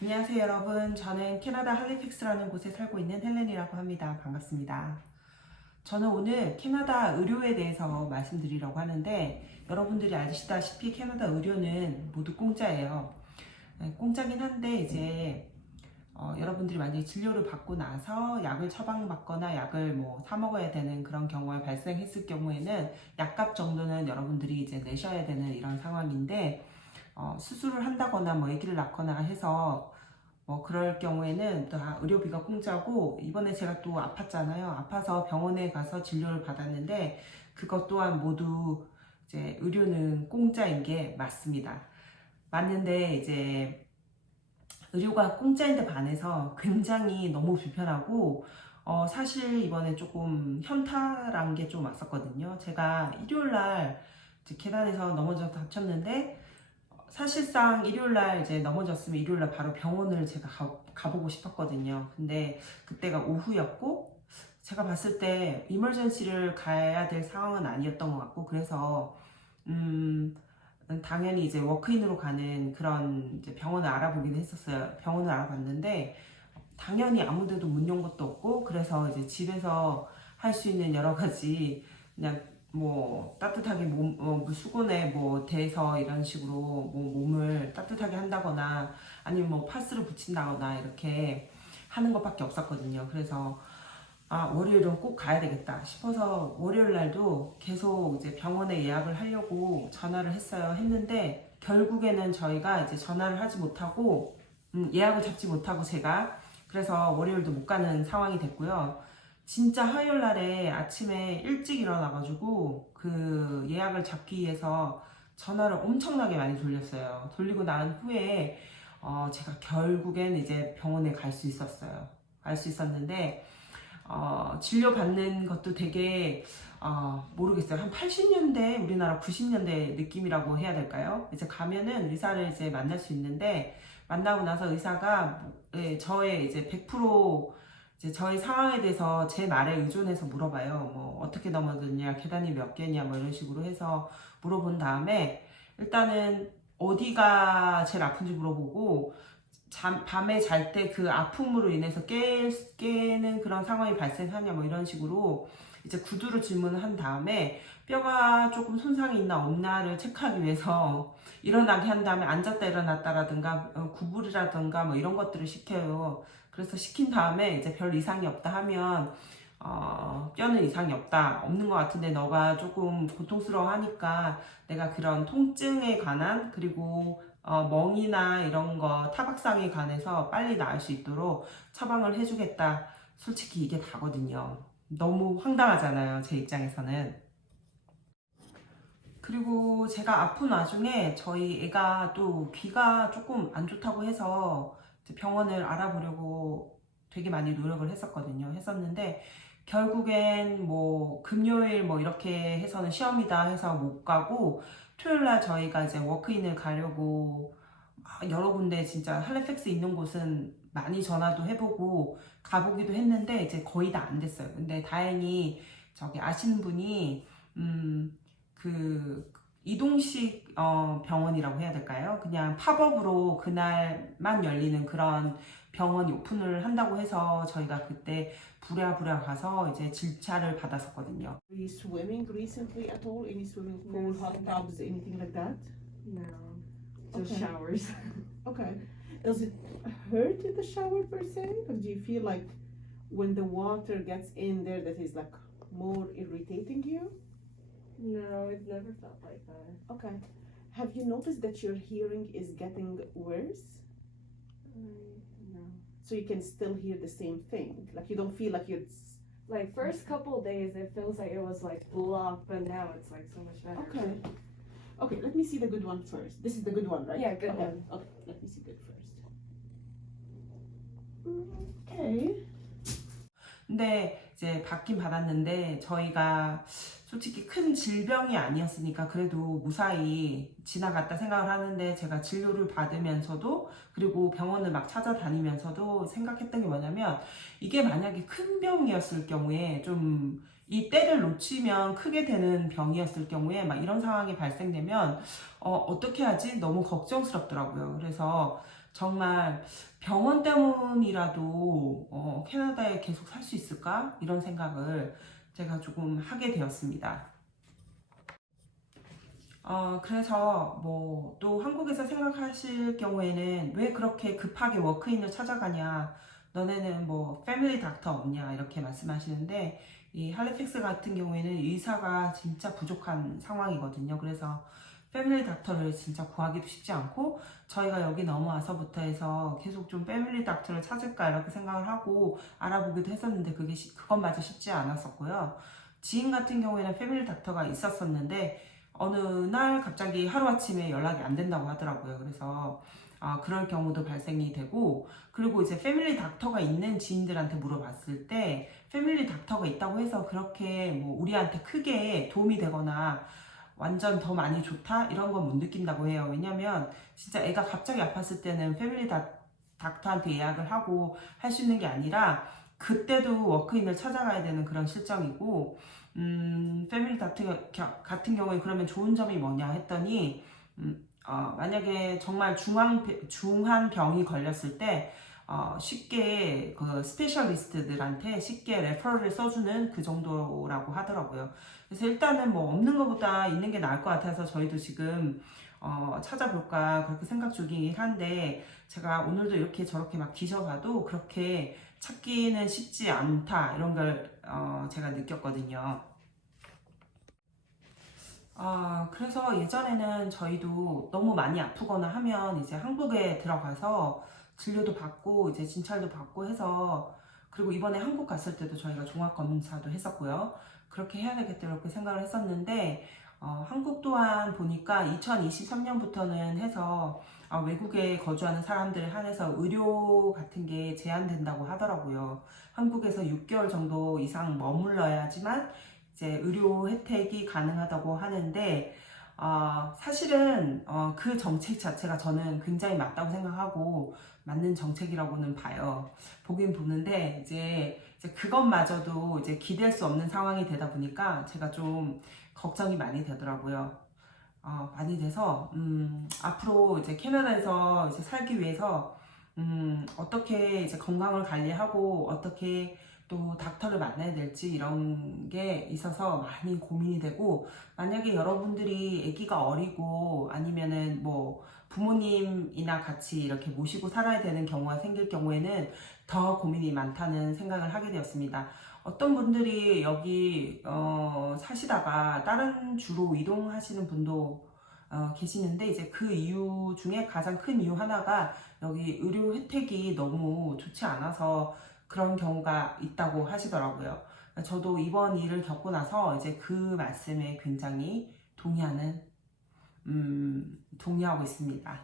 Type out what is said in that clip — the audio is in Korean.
안녕하세요 여러분. 저는 캐나다 할리팩스라는 곳에 살고 있는 헬렌이라고 합니다. 반갑습니다. 저는 오늘 캐나다 의료에 대해서 말씀드리려고 하는데, 여러분들이 아시다시피 캐나다 의료는 모두 공짜예요. 공짜긴 한데 이제 여러분들이 만약에 진료를 받고 나서 약을 처방받거나 약을 사 먹어야 되는 그런 경우가 발생했을 경우에는 약값 정도는 여러분들이 이제 내셔야 되는 이런 상황인데, 수술을 한다거나 아기를 낳거나 해서 그럴 경우에는 또 의료비가 공짜고, 이번에 제가 또 아팠잖아요. 아파서 병원에 가서 진료를 받았는데 그것 또한 모두 이제 의료는 공짜인 게 맞습니다. 맞는데 이제 의료가 공짜인데 반해서 굉장히 너무 불편하고, 사실 이번에 조금 현타란 게 좀 왔었거든요. 제가 일요일날 계단에서 넘어져 다쳤는데, 사실상 일요일날 이제 넘어졌으면 일요일날 바로 병원을 제가 가보고 싶었거든요. 근데 그때가 오후였고, 제가 봤을 때 이머전시를 가야 될 상황은 아니었던 것 같고, 그래서 당연히 이제 워크인으로 가는 그런 이제 병원을 알아보긴 했었어요. 병원을 알아봤는데 당연히 아무 데도 문 연 것도 없고, 그래서 이제 집에서 할 수 있는 여러 가지, 그냥 따뜻하게 수건에 대서 이런 식으로 몸을 따뜻하게 한다거나 아니면 파스를 붙인다거나 이렇게 하는 것밖에 없었거든요. 그래서 월요일은 꼭 가야 되겠다 싶어서 월요일 날도 계속 이제 병원에 예약을 하려고 전화를 했는데, 결국에는 저희가 이제 전화를 하지 못하고 예약을 잡지 못하고, 제가 그래서 월요일도 못 가는 상황이 됐고요. 진짜 화요일 날에 아침에 일찍 일어나가지고 그 예약을 잡기 위해서 전화를 엄청나게 많이 돌렸어요. 돌리고 난 후에 제가 결국엔 이제 병원에 갈 수 있었어요. 갈 수 있었는데, 진료받는 것도 되게, 모르겠어요. 한 80년대, 우리나라 90년대 느낌이라고 해야 될까요? 이제 가면은 의사를 이제 만날 수 있는데, 만나고 나서 의사가 저의 이제 100% 이제 저의 상황에 대해서 제 말에 의존해서 물어봐요. 어떻게 넘어졌냐, 계단이 몇 개냐, 이런 식으로 해서 물어본 다음에, 일단은 어디가 제일 아픈지 물어보고, 밤에 잘 때 그 아픔으로 인해서 깨는 그런 상황이 발생하냐, 이런 식으로 이제 구두로 질문을 한 다음에, 뼈가 조금 손상이 있나 없나를 체크하기 위해서 일어나게 한 다음에 앉았다 일어났다라든가 구부리라든가 이런 것들을 시켜요. 그래서 시킨 다음에 이제 별 이상이 없다 하면, 뼈는 이상이 없는 것 같은데 너가 조금 고통스러워 하니까 내가 그런 통증에 관한, 그리고 멍이나 이런 거 타박상에 관해서 빨리 나을 수 있도록 처방을 해주겠다. 솔직히 이게 다거든요. 너무 황당하잖아요, 제 입장에서는. 그리고 제가 아픈 와중에 저희 애가 또 귀가 조금 안 좋다고 해서 병원을 알아보려고 되게 많이 노력을 했었는데, 결국엔 금요일 이렇게 해서는 시험이다 해서 못 가고, 토요일날 저희가 이제 워크인을 가려고 여러 군데 진짜 할리팩스 있는 곳은 많이 전화도 해보고 가보기도 했는데 이제 거의 다 안 됐어요. 근데 다행히 저기 아시는 분이 그 이동식 병원이라고 해야 될까요? 그냥 팝업으로 그날만 열리는 그런 병원이 오픈을 한다고 해서 저희가 그때 부랴부랴 가서 이제 진찰을 받았었거든요. Are you swimming recently at all? Any swimming pool, hot tubs, anything like that? No, just Okay. showers. Okay. Does it hurt in the shower per se? Or do you feel like when the water gets in there that is like more irritating you? No, I've never felt like that. Okay. Have you noticed that your hearing is getting worse? No. So you can still hear the same thing? Like you don't feel like you're... Like first couple days, it feels like it was like blocked, but now it's like so much better. Okay. Okay, let me see the good one first. This is the good one, right? Yeah, good okay. one. Okay, let me see good first. Okay. 근데 이제 받긴 받았는데, 저희가 솔직히 큰 질병이 아니었으니까 그래도 무사히 지나갔다 생각을 하는데, 제가 진료를 받으면서도 그리고 병원을 막 찾아다니면서도 생각했던 게 뭐냐면, 이게 만약에 큰 병이었을 경우에, 좀 이 때를 놓치면 크게 되는 병이었을 경우에 이런 상황이 발생되면 어떻게 하지? 너무 걱정스럽더라고요. 그래서 정말 병원 때문이라도 캐나다에 계속 살 수 있을까? 이런 생각을 제가 조금 하게 되었습니다. 그래서 뭐 또 한국에서 생각하실 경우에는 왜 그렇게 급하게 워크인을 찾아가냐, 너네는 뭐 패밀리 닥터 없냐 이렇게 말씀하시는데, 이 할리팩스 같은 경우에는 의사가 진짜 부족한 상황이거든요. 그래서 패밀리 닥터를 진짜 구하기도 쉽지 않고, 저희가 여기 넘어와서부터 해서 계속 좀 패밀리 닥터를 찾을까 이렇게 생각을 하고 알아보기도 했었는데 그것마저 쉽지 않았었고요. 지인 같은 경우에는 패밀리 닥터가 있었었는데 어느 날 갑자기 하루아침에 연락이 안 된다고 하더라고요. 그래서 그럴 경우도 발생이 되고, 그리고 이제 패밀리 닥터가 있는 지인들한테 물어봤을 때 패밀리 닥터가 있다고 해서 그렇게 뭐 우리한테 크게 도움이 되거나 완전 더 많이 좋다 이런 건 못 느낀다고 해요. 왜냐면 진짜 애가 갑자기 아팠을 때는 패밀리 닥터한테 예약을 하고 할 수 있는 게 아니라 그때도 워크인을 찾아가야 되는 그런 실정이고, 패밀리 닥터 같은 경우에 그러면 좋은 점이 뭐냐 했더니, 만약에 정말 중한 병이 걸렸을 때 쉽게 그 스페셜리스트들한테 쉽게 레퍼럴을 써주는 그 정도라고 하더라고요. 그래서 일단은 뭐 없는 것보다 있는 게 나을 것 같아서 저희도 지금 찾아볼까 그렇게 생각 중이긴 한데, 제가 오늘도 이렇게 저렇게 막 뒤져봐도 그렇게 찾기는 쉽지 않다 이런 걸 제가 느꼈거든요. 그래서 예전에는 저희도 너무 많이 아프거나 하면 이제 한국에 들어가서 진료도 받고 이제 진찰도 받고 해서, 그리고 이번에 한국 갔을 때도 저희가 종합검사도 했었고요. 그렇게 해야 되겠다 이렇게 생각을 했었는데, 한국 또한 보니까 2023년부터는 해서 외국에 거주하는 사람들에 한해서 의료 같은 게 제한된다고 하더라고요. 한국에서 6개월 정도 이상 머물러야지만 이제 의료 혜택이 가능하다고 하는데, 사실은 그 정책 자체가 저는 굉장히 맞다고 생각하고 맞는 정책이라고는 봐요. 보긴 보는데 이제 그것마저도 이제 기대할 수 없는 상황이 되다 보니까 제가 좀 걱정이 많이 되더라고요. 많이 돼서 앞으로 이제 캐나다에서 이제 살기 위해서 어떻게 이제 건강을 관리하고 어떻게 또 닥터를 만나야 될지 이런 게 있어서 많이 고민이 되고, 만약에 여러분들이 아기가 어리고 아니면은 뭐 부모님이나 같이 이렇게 모시고 살아야 되는 경우가 생길 경우에는 더 고민이 많다는 생각을 하게 되었습니다. 어떤 분들이 여기 사시다가 다른 주로 이동하시는 분도 계시는데, 이제 그 이유 중에 가장 큰 이유 하나가 여기 의료 혜택이 너무 좋지 않아서 그런 경우가 있다고 하시더라고요. 저도 이번 일을 겪고 나서 이제 그 말씀에 굉장히 동의하고 있습니다.